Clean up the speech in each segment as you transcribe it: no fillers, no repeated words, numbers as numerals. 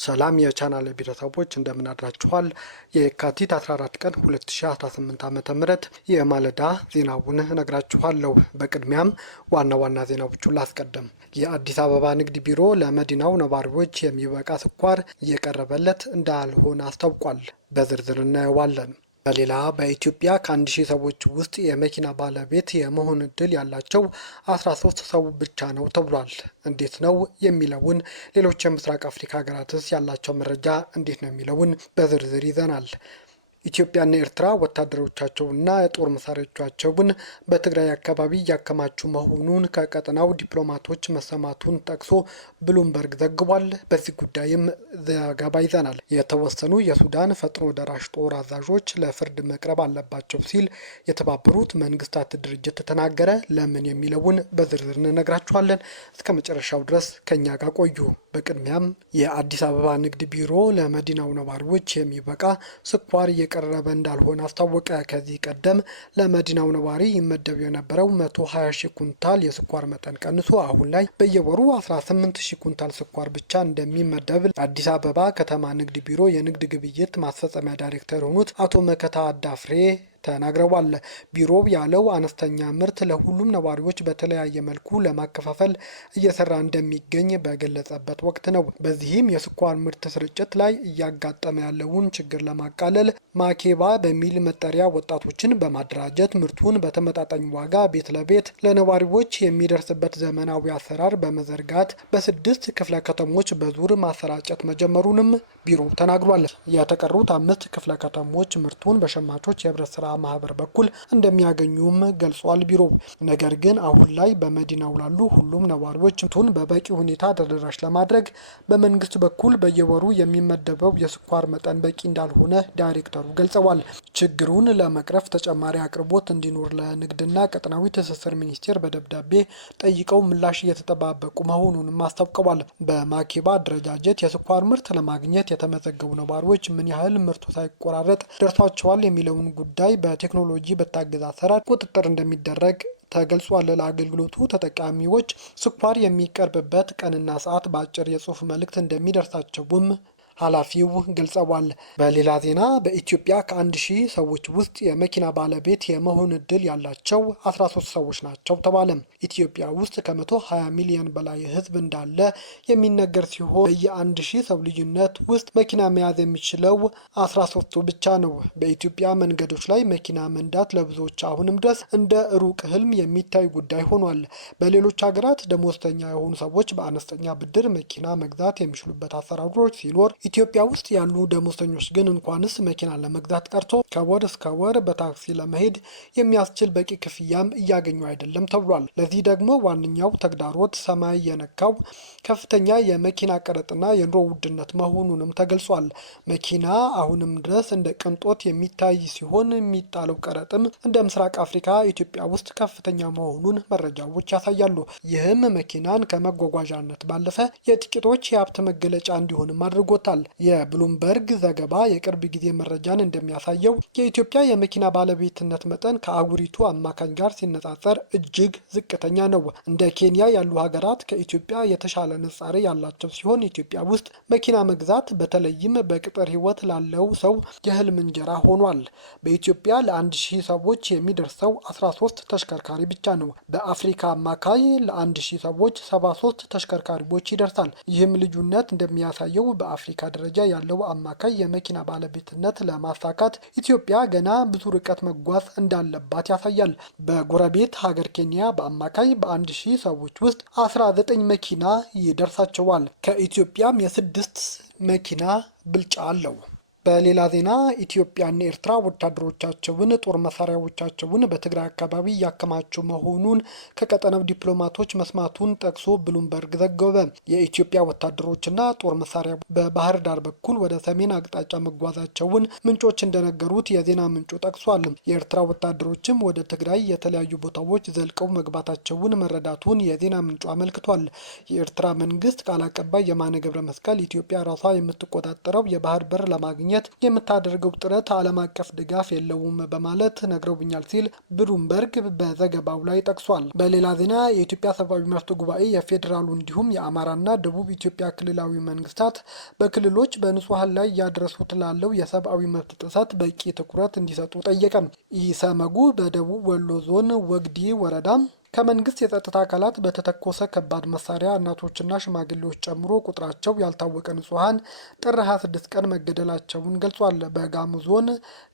ሰላም የቻናል ቤተሰቦች እንደምን አድራችኋል? የካቲት 14 ቀን 2018 ዓ.ም የማለዳ ዜናውን ነግራችኋለሁ። በቅድሚያም ዋና ዋና ዜናዎቹን ላስቀድም። የአዲስ አበባ ንግድ ቢሮ ለመዲናው ነዋሪዎች የሚበቃ ስኳር እየቀረበለት እንዳልሆነ አስታውቋል። በዝርዝር እናየዋለን። በሌላ በኢትዮጵያ ከ1000 ሰዎች ውስጥ የመኪና ባለቤት የመሆን እድል ያላቸው 13 ሰው ብቻ ነው ተብሏል። እንዴት ነው የሚለውን፣ ሌሎች የምስራቅ አፍሪካ ሀገራትስ ያላቸው መረጃ እንዴት ነው የሚለውን በዝርዝር ይዘናል። ኢትዮጵያና ኤርትራ ወታደሮቻቸውና የጦር መሳሪያዎቻቸውን በትግራይ አካባቢ እያከማቹ መሆኑን ከቀጠናው ዲፕሎማቶች መሰማቱን ጠቅሶ ብሉምበርግ ዘግቧል። በዚህ ጉዳይም ዘገባ ይዘናል። የተወሰኑ የሱዳን ፈጥኖ ደራሽ ጦር አዛዦች ለፍርድ መቅረብ አለባቸው ሲል የተባበሩት መንግስታት ድርጅት ተናገረ። ለምን የሚለውን በዝርዝር እንነግራችኋለን። እስከ መጨረሻው ድረስ ከኛ ጋር ቆዩ። በቅድሚያም የአዲስ አበባ ንግድ ቢሮ ለመዲናው ነዋሪዎች የሚበቃ ስኳር እየቀረበ እንዳልሆነ አስታወቀ። ከዚህ ቀደም ለመዲናው ነዋሪ ይመደብ የነበረው 120 ሺህ ኩንታል የስኳር መጠን ቀንሶ አሁን ላይ በየወሩ 18 ሺህ ኩንታል ስኳር ብቻ እንደሚመደብ አዲስ አበባ ከተማ ንግድ ቢሮ የንግድ ግብይት ማስፈጸሚያ ዳይሬክተር የሆኑት አቶ መከታ አዳፍሬ ተናግረዋል። ቢሮው ያለው አነስተኛ ምርት ለሁሉም ነዋሪዎች በተለያየ መልኩ ለማከፋፈል እየሰራ እንደሚገኝ በገለጸበት ወቅት ነው። በዚህም የስኳር ምርት ስርጭት ላይ እያጋጠመ ያለውን ችግር ለማቃለል ማኬባ በሚል መጠሪያ ወጣቶችን በማደራጀት ምርቱን በተመጣጣኝ ዋጋ ቤት ለቤት ለነዋሪዎች የሚደርስበት ዘመናዊ አሰራር በመዘርጋት በ6 ክፍለ ከተሞች በዙር ማሰራጨት መጀመሩንም ቢሮው ተናግሯል። የተቀሩት 5 ክፍለ ከተሞች ምርቱን በሸማቾች የህብረት ስራ ማህበር በኩል እንደሚያገኙም ገልጿል። ቢሮው ነገር ግን አሁን ላይ በመዲናው ላሉ ሁሉም ነዋሪዎች ምርቱን በበቂ ሁኔታ ተደራሽ ለማድረግ በመንግስት በኩል በየወሩ የሚመደበው የስኳር መጠን በቂ እንዳልሆነ ዳይሬክተሩ ገልጸዋል። ችግሩን ለመቅረፍ ተጨማሪ አቅርቦት እንዲኖር ለንግድና ቀጠናዊ ትስስር ሚኒስቴር በደብዳቤ ጠይቀው ምላሽ እየተጠባበቁ መሆኑንም አስታውቀዋል። በማኬባ አደረጃጀት የስኳር ምርት ለማግኘት የተመዘገቡ ነዋሪዎች ምን ያህል ምርቱ ሳይቆራረጥ ደርሷቸዋል የሚለውን ጉዳይ በቴክኖሎጂ በታገዘ አሰራር ቁጥጥር እንደሚደረግ ተገልጿል። ለአገልግሎቱ ተጠቃሚዎች ስኳር የሚቀርብበት ቀንና ሰዓት በአጭር የጽሁፍ መልእክት እንደሚደርሳቸውም ኃላፊው ገልጸዋል። በሌላ ዜና በኢትዮጵያ ከ1000 ሰዎች ውስጥ የመኪና ባለቤት የመሆን እድል ያላቸው 13 ሰዎች ናቸው ተባለ። ኢትዮጵያ ውስጥ ከ120 ሚሊዮን በላይ ሕዝብ እንዳለ የሚነገር ሲሆን በየ1000 ሰው ልዩነት ውስጥ መኪና መያዝ የሚችለው 13ቱ ብቻ ነው። በኢትዮጵያ መንገዶች ላይ መኪና መንዳት ለብዙዎች አሁንም ድረስ እንደ ሩቅ ህልም የሚታይ ጉዳይ ሆኗል። በሌሎች ሀገራት ደሞዝተኛ የሆኑ ሰዎች በአነስተኛ ብድር መኪና መግዛት የሚችሉበት አሰራሮች ሲኖር ኢትዮጵያ ውስጥ ያሉ ደሞዝተኞች ግን እንኳንስ መኪና ለመግዛት ቀርቶ ከወር እስከ ወር በታክሲ ለመሄድ የሚያስችል በቂ ክፍያም እያገኙ አይደለም ተብሏል። ለዚህ ደግሞ ዋነኛው ተግዳሮት ሰማይ የነካው ከፍተኛ የመኪና ቀረጥና የኑሮ ውድነት መሆኑንም ተገልጿል። መኪና አሁንም ድረስ እንደ ቅንጦት የሚታይ ሲሆን የሚጣለው ቀረጥም እንደ ምስራቅ አፍሪካ ኢትዮጵያ ውስጥ ከፍተኛ መሆኑን መረጃዎች ያሳያሉ። ይህም መኪናን ከመጓጓዣነት ባለፈ የጥቂቶች የሀብት መገለጫ እንዲሆንም አድርጎታል። የብሉምበርግ ዘገባ የቅርብ ጊዜ መረጃን እንደሚያሳየው የኢትዮጵያ የመኪና ባለቤትነት መጠን ከአህጉሪቱ አማካኝ ጋር ሲነጻጸር እጅግ ዝቅተኛ ነው። እንደ ኬንያ ያሉ ሀገራት ከኢትዮጵያ የተሻለ ንጻሬ ያላቸው ሲሆን ኢትዮጵያ ውስጥ መኪና መግዛት በተለይም በቅጥር ህይወት ላለው ሰው የህልም እንጀራ ሆኗል። በኢትዮጵያ ለ1000 ሰዎች የሚደርሰው 13 ተሽከርካሪ ብቻ ነው። በአፍሪካ አማካይ ለ1000 ሰዎች 73 ተሽከርካሪዎች ይደርሳል። ይህም ልዩነት እንደሚያሳየው በአፍሪካ ደረጃ ያለው አማካይ የመኪና ባለቤትነት ለማሳካት ኢትዮጵያ ገና ብዙ ርቀት መጓዝ እንዳለባት ያሳያል። በጎረቤት ሀገር ኬንያ በአማካይ በ1000 ሰዎች ውስጥ 19 መኪና ይደርሳቸዋል። ከኢትዮጵያም የ6 መኪና ብልጫ አለው። በሌላ ዜና ኢትዮጵያና ኤርትራ ወታደሮቻቸውን ጦር መሳሪያዎቻቸውን በትግራይ አካባቢ እያከማቹ መሆኑን ከቀጠናው ዲፕሎማቶች መስማቱን ጠቅሶ ብሉምበርግ ዘገበ። የኢትዮጵያ ወታደሮችና ጦር መሳሪያ በባህር ዳር በኩል ወደ ሰሜን አቅጣጫ መጓዛቸውን ምንጮች እንደነገሩት የዜና ምንጩ ጠቅሷል። የኤርትራ ወታደሮችም ወደ ትግራይ የተለያዩ ቦታዎች ዘልቀው መግባታቸውን መረዳቱን የዜና ምንጩ አመልክቷል። የኤርትራ መንግስት ቃል አቀባይ የማነ ገብረ መስቀል ኢትዮጵያ ራሷ የምትቆጣጠረው የባህር በር ለማግኘት ለማግኘት የምታደርገው ጥረት ዓለም አቀፍ ድጋፍ የለውም በማለት ነግረውኛል ሲል ብሉምበርግ በዘገባው ላይ ጠቅሷል። በሌላ ዜና የኢትዮጵያ ሰብአዊ መብት ጉባኤ የፌዴራሉ እንዲሁም የአማራና ደቡብ ኢትዮጵያ ክልላዊ መንግስታት በክልሎች በንጹሃን ላይ እያደረሱት ላለው የሰብአዊ መብት ጥሰት በቂ ትኩረት እንዲሰጡ ጠየቀ። ኢሰመጉ በደቡብ ወሎ ዞን ወግዲ ወረዳ ከመንግስት የጸጥታ አካላት በተተኮሰ ከባድ መሳሪያ እናቶችና ሽማግሌዎች ጨምሮ ቁጥራቸው ያልታወቀ ንጹሃን ጥር 26 ቀን መገደላቸውን ገልጿል። በጋሞ ዞን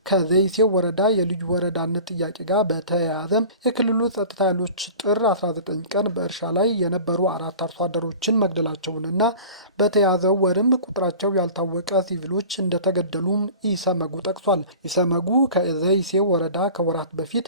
ከዘይሴ ወረዳ የልዩ ወረዳነት ጥያቄ ጋር በተያያዘ የክልሉ ጸጥታ ኃይሎች ጥር 19 ቀን በእርሻ ላይ የነበሩ 4 አርሶ አደሮችን መግደላቸውንና በተያዘው ወርም ቁጥራቸው ያልታወቀ ሲቪሎች እንደተገደሉም ኢሰመጉ ጠቅሷል። ኢሰመጉ ከዘይሴ ወረዳ ከወራት በፊት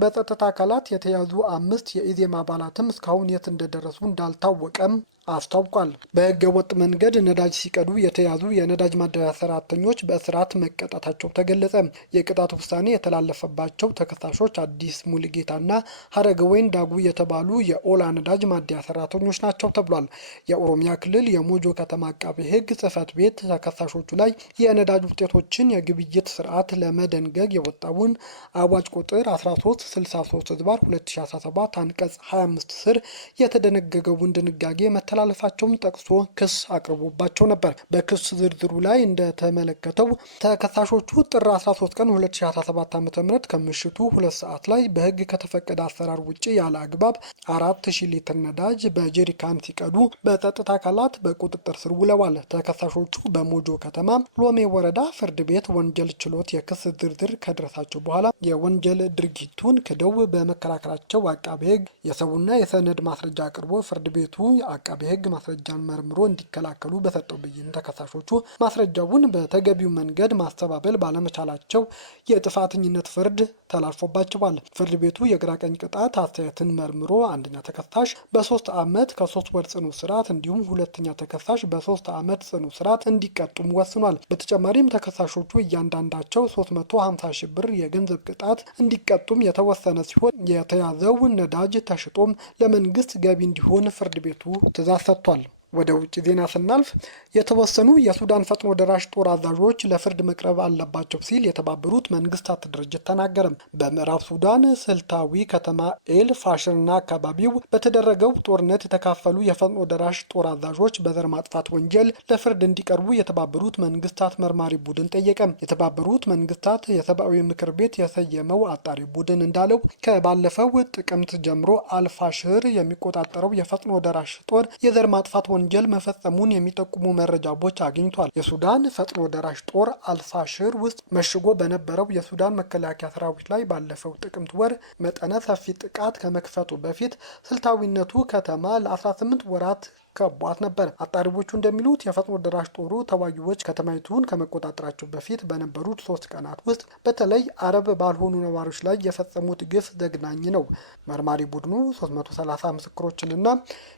በጸጥታ አካላት የተያዙ 5 የኢዜማ አባላትም እስካሁን የት እንደደረሱ እንዳልታወቀም አስታውቋል። በህገ ወጥ መንገድ ነዳጅ ሲቀዱ የተያዙ የነዳጅ ማደያ ሰራተኞች በእስራት መቀጣታቸው ተገለጸ። የቅጣት ውሳኔ የተላለፈባቸው ተከሳሾች አዲስ ሙልጌታና ሀረገወይን ዳጉ የተባሉ የኦላ ነዳጅ ማደያ ሰራተኞች ናቸው ተብሏል። የኦሮሚያ ክልል የሞጆ ከተማ አቃቤ ህግ ጽህፈት ቤት ተከሳሾቹ ላይ የነዳጅ ውጤቶችን የግብይት ስርዓት ለመደንገግ የወጣውን አዋጅ ቁጥር 1363/2017 አንቀጽ 25 ስር የተደነገገውን ድንጋጌ መተላለፋቸውን ጠቅሶ ክስ አቅርቦባቸው ነበር። በክስ ዝርዝሩ ላይ እንደተመለከተው ተከሳሾቹ ጥር 13 ቀን 2017 ዓ.ም ከምሽቱ 2 ሰዓት ላይ በህግ ከተፈቀደ አሰራር ውጪ ያለ አግባብ 4000 ሊትር ነዳጅ በጀሪካን ሲቀዱ በጸጥታ አካላት በቁጥጥር ስር ውለዋል። ተከሳሾቹ በሞጆ ከተማ ሎሜ ወረዳ ፍርድ ቤት ወንጀል ችሎት የክስ ዝርዝር ከደረሳቸው በኋላ የወንጀል ድርጊቱን ክደው በመከራከራቸው አቃቤ ህግ የሰውና የሰነድ ማስረጃ አቅርቦ ፍርድ ቤቱ አቃቤ ህግ ማስረጃን መርምሮ እንዲከላከሉ በሰጠው ብይን ተከሳሾቹ ማስረጃውን በተገቢው መንገድ ማስተባበል ባለመቻላቸው የጥፋተኝነት ፍርድ ተላልፎባቸዋል። ፍርድ ቤቱ የግራ ቀኝ ቅጣት አስተያየትን መርምሮ አንደኛ ተከሳሽ በ3 ዓመት ከ3 ወር ጽኑ እስራት እንዲሁም ሁለተኛ ተከሳሽ በ3 ዓመት ጽኑ እስራት እንዲቀጡም ወስኗል። በተጨማሪም ተከሳሾቹ እያንዳንዳቸው 350 ሺህ ብር የገንዘብ ቅጣት እንዲቀጡም የተወሰነ ሲሆን የተያዘው ነዳጅ ተሽጦም ለመንግስት ገቢ እንዲሆን ፍርድ ቤቱ ትዕዛዝ ሰጥቷል። ወደ ውጭ ዜና ስናልፍ የተወሰኑ የሱዳን ፈጥኖ ደራሽ ጦር አዛዦች ለፍርድ መቅረብ አለባቸው ሲል የተባበሩት መንግስታት ድርጅት ተናገረ። በምዕራብ ሱዳን ስልታዊ ከተማ ኤል ፋሽርና አካባቢው በተደረገው ጦርነት የተካፈሉ የፈጥኖ ደራሽ ጦር አዛዦች በዘር ማጥፋት ወንጀል ለፍርድ እንዲቀርቡ የተባበሩት መንግስታት መርማሪ ቡድን ጠየቀ። የተባበሩት መንግስታት የሰብአዊ ምክር ቤት የሰየመው አጣሪ ቡድን እንዳለው ከባለፈው ጥቅምት ጀምሮ አልፋሽር የሚቆጣጠረው የፈጥኖ ደራሽ ጦር የዘር ማጥፋት ወንጀል መፈጸሙን የሚጠቁሙ መረጃዎች አግኝቷል። የሱዳን ፈጥኖ ደራሽ ጦር አልፋሽር ውስጥ መሽጎ በነበረው የሱዳን መከላከያ ሰራዊት ላይ ባለፈው ጥቅምት ወር መጠነ ሰፊ ጥቃት ከመክፈቱ በፊት ስልታዊነቱ ከተማ ለ18 ወራት ከቧት ነበር። አጣሪዎቹ እንደሚሉት የፈጥኖ ደራሽ ጦሩ ተዋጊዎች ከተማይቱን ከመቆጣጠራቸው በፊት በነበሩት 3 ቀናት ውስጥ በተለይ አረብ ባልሆኑ ነዋሪዎች ላይ የፈጸሙት ግፍ ዘግናኝ ነው። መርማሪ ቡድኑ 330 ምስክሮችንና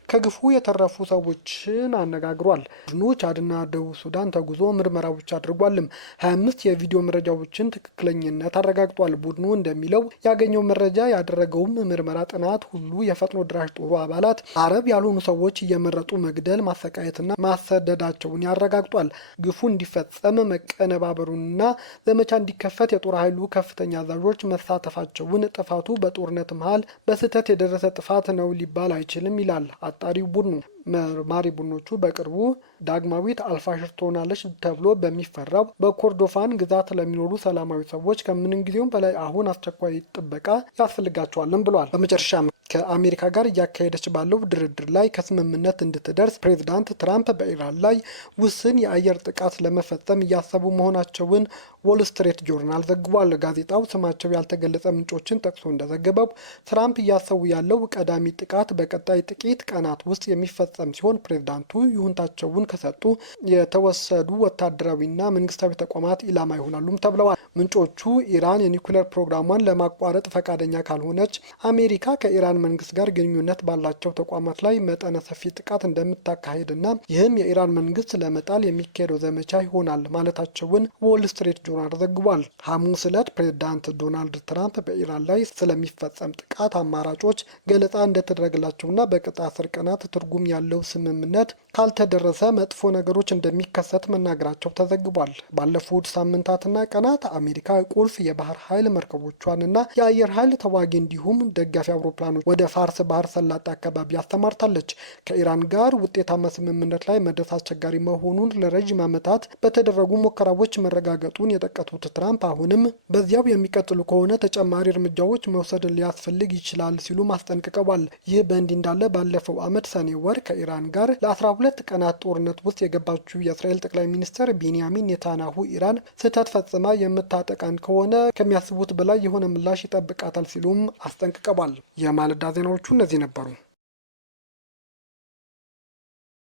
ከግፉ የተረፉ ሰዎችን አነጋግሯል። ቡድኑ ቻድና ደቡብ ሱዳን ተጉዞ ምርመራዎች አድርጓልም። 25 የቪዲዮ መረጃዎችን ትክክለኝነት አረጋግጧል። ቡድኑ እንደሚለው ያገኘው መረጃ ያደረገውም ምርመራ ጥናት ሁሉ የፈጥኖ ደራሽ ጦሩ አባላት አረብ ያልሆኑ ሰዎች እየመረጡ መግደል፣ ማሰቃየትና ማሰደዳቸውን ያረጋግጧል። ግፉ እንዲፈጸም መቀነባበሩንና ዘመቻ እንዲከፈት የጦር ኃይሉ ከፍተኛ አዛዦች መሳተፋቸውን፣ ጥፋቱ በጦርነት መሃል በስህተት የደረሰ ጥፋት ነው ሊባል አይችልም ይላል አጣሪው ቡድኑ። መርማሪ ቡድኖቹ በቅርቡ ዳግማዊት አልፋሽር ትሆናለች ተብሎ በሚፈራው በኮርዶፋን ግዛት ለሚኖሩ ሰላማዊ ሰዎች ከምንም ጊዜውም በላይ አሁን አስቸኳይ ጥበቃ ያስፈልጋቸዋልም ብሏል። በመጨረሻም ከአሜሪካ ጋር እያካሄደች ባለው ድርድር ላይ ከስምምነት እንድትደርስ ፕሬዚዳንት ትራምፕ በኢራን ላይ ውስን የአየር ጥቃት ለመፈጸም እያሰቡ መሆናቸውን ዎል ስትሪት ጆርናል ዘግቧል። ጋዜጣው ስማቸው ያልተገለጸ ምንጮችን ጠቅሶ እንደዘገበው ትራምፕ እያሰቡ ያለው ቀዳሚ ጥቃት በቀጣይ ጥቂት ቀናት ውስጥ የሚፈጸም ሲሆን ፕሬዚዳንቱ ይሁንታቸውን ከሰጡ የተወሰዱ ወታደራዊና መንግስታዊ ተቋማት ኢላማ ይሆናሉም ተብለዋል። ምንጮቹ ኢራን የኒውክሌር ፕሮግራሟን ለማቋረጥ ፈቃደኛ ካልሆነች አሜሪካ ከኢራን መንግስት ጋር ግንኙነት ባላቸው ተቋማት ላይ መጠነ ሰፊ ጥቃት እንደምታካሄድና ይህም የኢራን መንግስት ለመጣል የሚካሄደው ዘመቻ ይሆናል ማለታቸውን ዎል ስትሪት ጆርናል ዘግቧል። ሐሙስ ዕለት ፕሬዚዳንት ዶናልድ ትራምፕ በኢራን ላይ ስለሚፈጸም ጥቃት አማራጮች ገለጻ እንደተደረገላቸውና በቀጣይ 10 ቀናት ትርጉም ያለው ያለው ስምምነት ካልተደረሰ መጥፎ ነገሮች እንደሚከሰት መናገራቸው ተዘግቧል። ባለፉት ሳምንታትና ቀናት አሜሪካ ቁልፍ የባህር ኃይል መርከቦቿንና የአየር ኃይል ተዋጊ እንዲሁም ደጋፊ አውሮፕላኖች ወደ ፋርስ ባህር ሰላጤ አካባቢ አስተማርታለች። ከኢራን ጋር ውጤታማ ስምምነት ላይ መድረስ አስቸጋሪ መሆኑን ለረዥም ዓመታት በተደረጉ ሙከራዎች መረጋገጡን የጠቀሱት ትራምፕ አሁንም በዚያው የሚቀጥሉ ከሆነ ተጨማሪ እርምጃዎች መውሰድ ሊያስፈልግ ይችላል ሲሉ አስጠንቅቀዋል። ይህ በእንዲህ እንዳለ ባለፈው ዓመት ሰኔ ወር ከኢራን ጋር ለ12 ቀናት ጦርነት ውስጥ የገባችው የእስራኤል ጠቅላይ ሚኒስትር ቤንያሚን ኔታንያሁ ኢራን ስህተት ፈጽማ የምታጠቃን ከሆነ ከሚያስቡት በላይ የሆነ ምላሽ ይጠብቃታል ሲሉም አስጠንቅቀዋል። የማለዳ ዜናዎቹ እነዚህ ነበሩ።